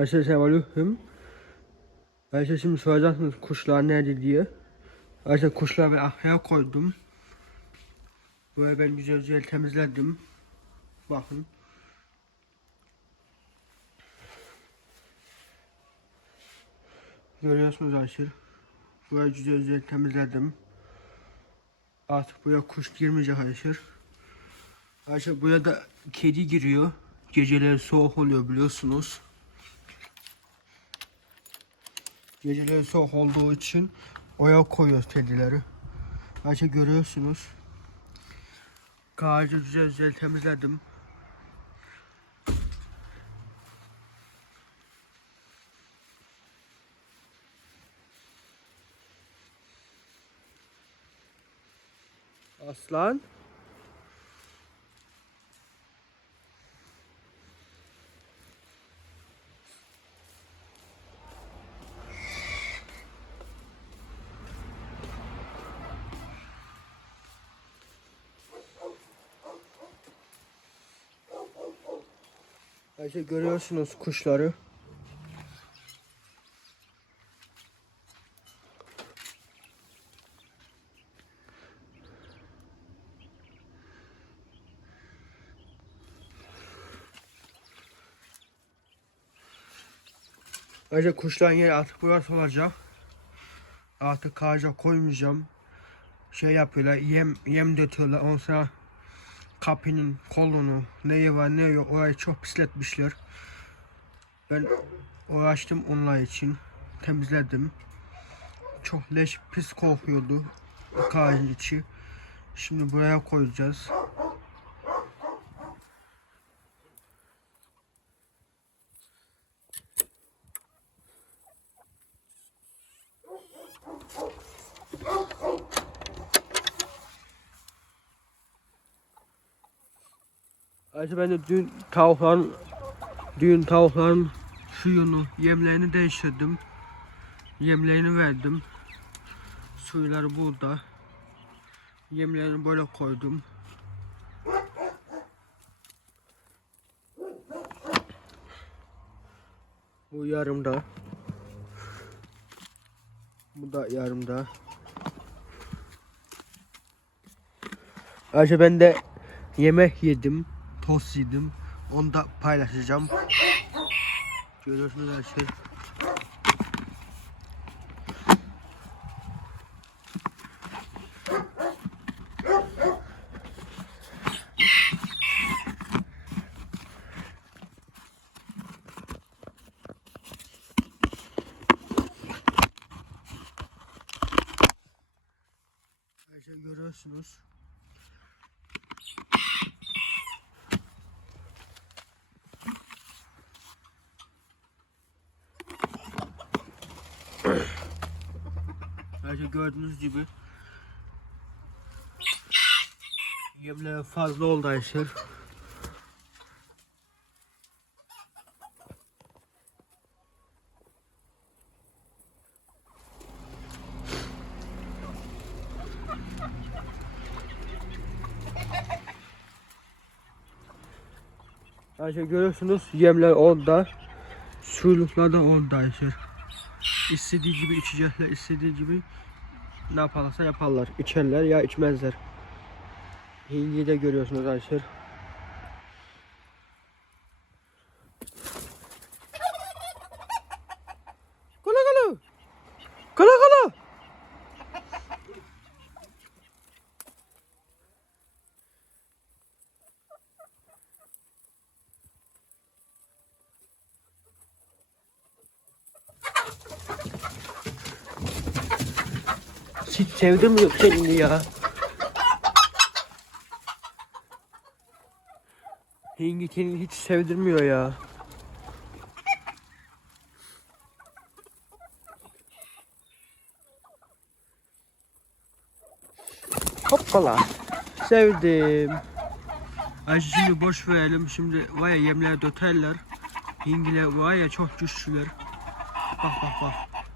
Arkadaşlar selamünaleyküm. Arkadaşlar şimdi soracaksınız kuşlar nerede diye. Arkadaşlar kuşları arkaya koydum. Burayı ben güzel güzel temizledim. Bakın. Görüyorsunuz arkadaşlar. Burayı güzel güzel temizledim. Artık buraya kuş girmeyecek arkadaşlar. Arkadaşlar buraya da kedi giriyor. Geceleri soğuk oluyor biliyorsunuz. Geceleri soğuk olduğu için oya koyuyoruz kedileri. Arkadaşlar görüyorsunuz. Kağıcı güzel güzel temizledim. Aslan. Ayşe görüyorsunuz kuşları. Ayşe kuşların yeri artık burası olacak. Artık kağıca koymayacağım. Şey yapıyorlar, yem yem dötüyorlar. Ondan sonra kapının kolunu neyi var ne yok orayı çok pisletmişler. Ben uğraştım onlar için. Temizledim. Çok leş pis kokuyordu. Kağıcın içi. Şimdi buraya koyacağız. Ayrıca ben de dün tavukların dün tavukların suyunu, yemlerini değiştirdim. Yemlerini verdim. Suyları burada. Yemlerini böyle koydum. Bu yarımda. Bu da yarımda. Ayrıca ben de yemek yedim, tost yedim. Onu da paylaşacağım. Görüyorsunuz her şey. Şey görüyorsunuz. Arkadaşlar gördüğünüz gibi yemler fazla oldu arkadaşlar. Arkadaşlar görüyorsunuz yemler orada. Suluklar da orada arkadaşlar. İstediği gibi içecekler, istediği gibi ne yaparlarsa yaparlar. İçerler ya içmezler. Hingiyi de görüyorsunuz arkadaşlar. Kula kula. Kula kula. Hiç sevdim yok kendini ya. Hingi kendini hiç sevdirmiyor ya. Hoppala. Sevdim. Ayşe şimdi boş verelim. Şimdi vaya yemler döterler. Hingiler vaya çok güçlüler. Bak bak bak.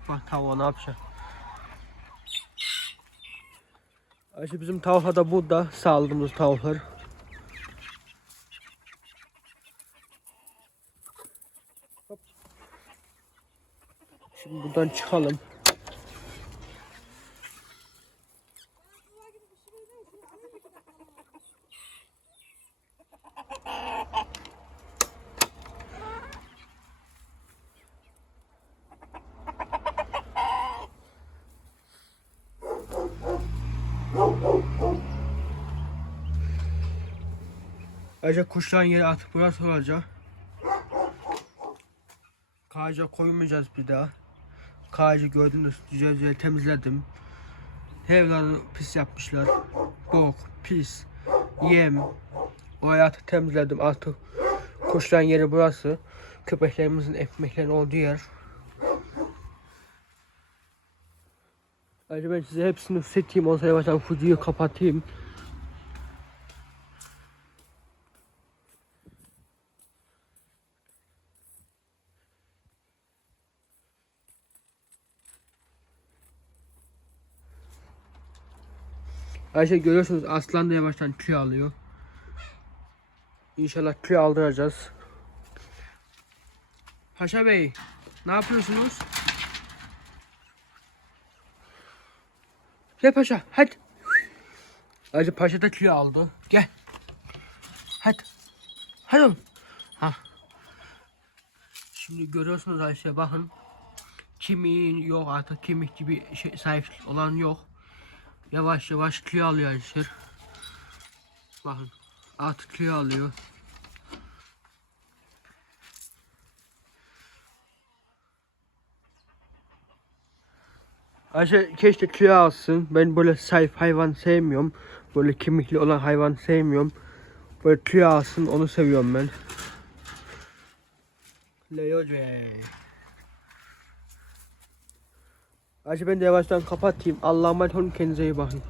Bak tavuğa ne yapacak? İşte bizim tavha da bu da saldığımız tavuklar. Şimdi buradan çıkalım. Ayrıca kuşların yeri artık burası olacak. Kağıca koymayacağız bir daha. Kağıcı gördünüz güzel güzel temizledim. Hayvanları pis yapmışlar. Bok, pis, yem. O hayatı temizledim artık. Kuşların yeri burası. Köpeklerimizin ekmeklerin olduğu yer. Ayrıca ben size hepsini. Ondan sonra yavaştan videoyu kapatayım. Ayşe görüyorsunuz aslan da yavaştan tüy alıyor. İnşallah tüy aldıracağız. Paşa Bey ne yapıyorsunuz? Gel paşa hadi. Ayşe paşa da tüy aldı. Gel. Hadi. Hadi oğlum. Ha. Şimdi görüyorsunuz Ayşe bakın. Kimin yok artık kemik gibi şey, sahip olan yok. Yavaş yavaş kilo alıyor Ayşer. Bakın artık kilo alıyor. Ayşe keşke kilo alsın. Ben böyle sahip hayvan sevmiyorum. Böyle kemikli olan hayvan sevmiyorum. Böyle kilo alsın onu seviyorum ben. Leo J. Ayşe ben de yavaştan kapatayım. Allah'a emanet olun kendinize iyi bakın.